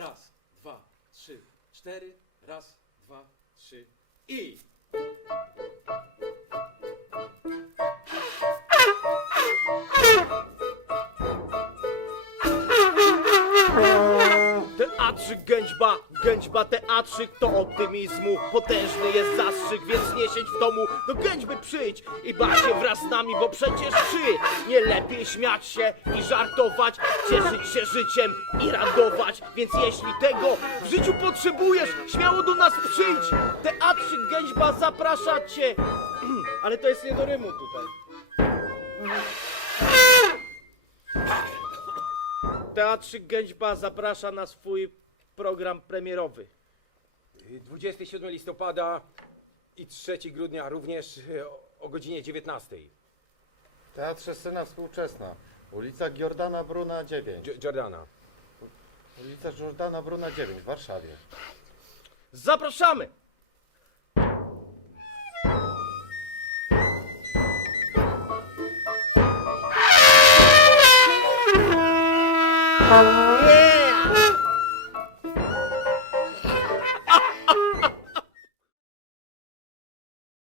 Raz, dwa, trzy, cztery. Raz, dwa, trzy i... Teatrzyk gęćba, gęćba teatrzyk to optymizmu. Potężny jest zastrzyk, więc nie siedź w domu. Do gęćby przyjdź i baw się wraz z nami Bo przecież czy nie lepiej śmiać się i żartować Cieszyć się życiem i radować. Więc jeśli tego w życiu potrzebujesz Śmiało do nas przyjdź. Teatrzyk gęćba zaprasza cię. Ale to jest nie do rymu tutaj Teatrzyk Gęćba zaprasza na swój program premierowy. 27 listopada i 3 grudnia również e, o- godzinie 19. W Teatrze Scena Współczesna. Ulica Giordana Bruna 9. Dż- Jordana. Ulica Giordana Bruna 9 w Warszawie. Zapraszamy! Oh.